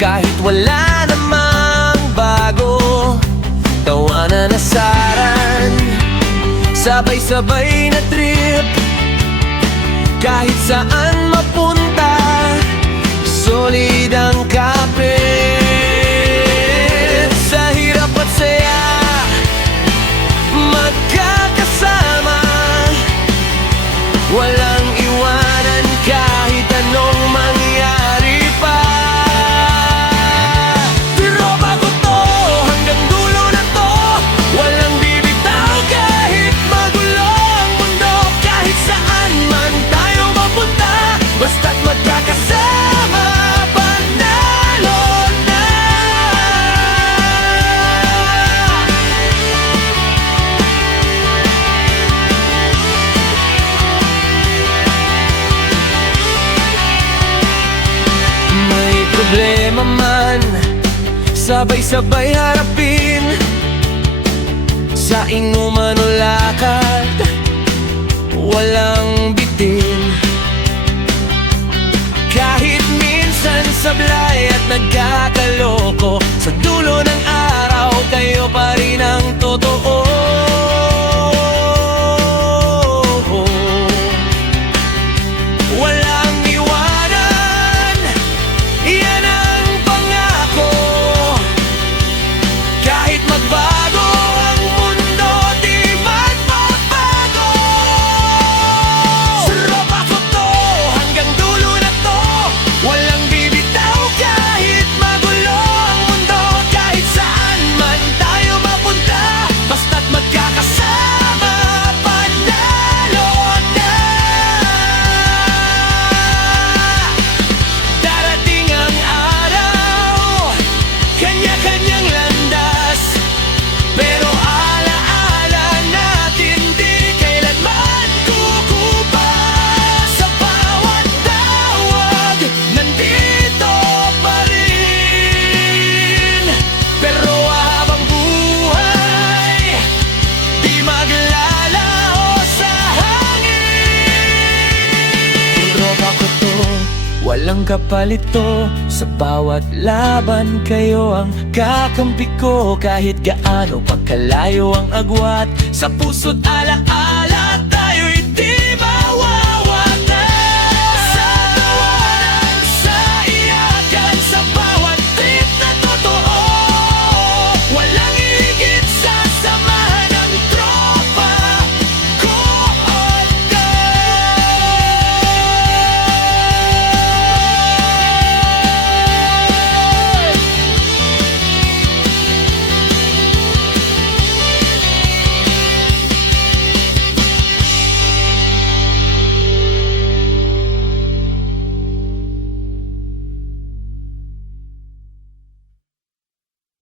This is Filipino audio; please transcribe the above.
kahit wala namang bago. Tawanan, asaran, sabay-sabay na trip, kahit saan mapunta, solid ang kapit. Sa hirap at saya, magkakasama, walang iwanan kahit anong mangyari pa. Tropa ko to, hanggang dulo na to, walang bibitaw kahit magulo ang mundo. Kahit saan man tayo mapunta, basta't magkakasama, panalo na. May problema man, sabay-sabay harapin, sa inuman o lakad, walang bitin. Kahit minsan sablay at nagkakaloko, sa dulo ng araw kayo pa rin ang totoo. Walang iwanan, yan ang pangako. Kahit magbago ang mundo, di magbabago. Tropa ko to, hanggang dulo na to, walang bibitaw kahit magulo ang mundo. Kahit saan man tayo mapunta, basta't magkakasama, panalo na. Darating ang araw, kanya-kanyang landas, pero alaala natin di kailanman kukupas. Sa bawat tawag, nandito pa rin. Pero habang buhay, di maglalaho sa hangin. Tropa ko to, walang kapalit to, sa bawat laban kayo ang kakampi ko. Kahit gaano pagkalayo ang agwat, sa puso't alaala